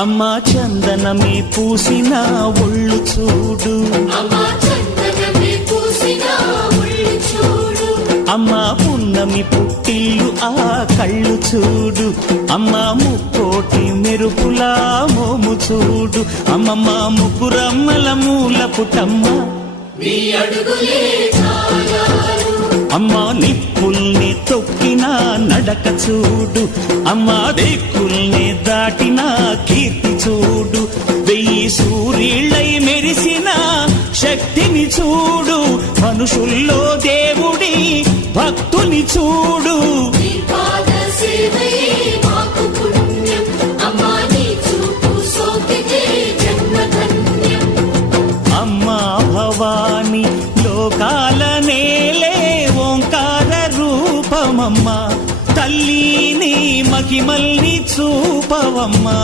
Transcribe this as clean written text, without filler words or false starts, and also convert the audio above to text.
అమ్మా చందనమే పూసిన ఒళ్ళు చూడు, అమ్మా పున్నమి పుట్టిల్లు ఆ కళ్ళు చూడు, అమ్మా ముక్కోటి మెరుపులా మోము చూడు, అమ్మమ్మ ముగ్గురమ్మల మూల పుటమ్మ అమ్మా నిప్పుల్ని తొక్కిన నడక చూడు, అమ్మా దిక్కుల్ని దాటిన కీర్తి చూడు, 1000 సూర్యుళ్ళై మెరిసిన శక్తిని చూడు, మనుషుల్లో దేవుడి భక్తుని చూడు. అమ్మా భవాని లోకాల నేలే ఓంకార రూపమమ్మా, తల్లిని మహిమల్ని చూపవమ్మా.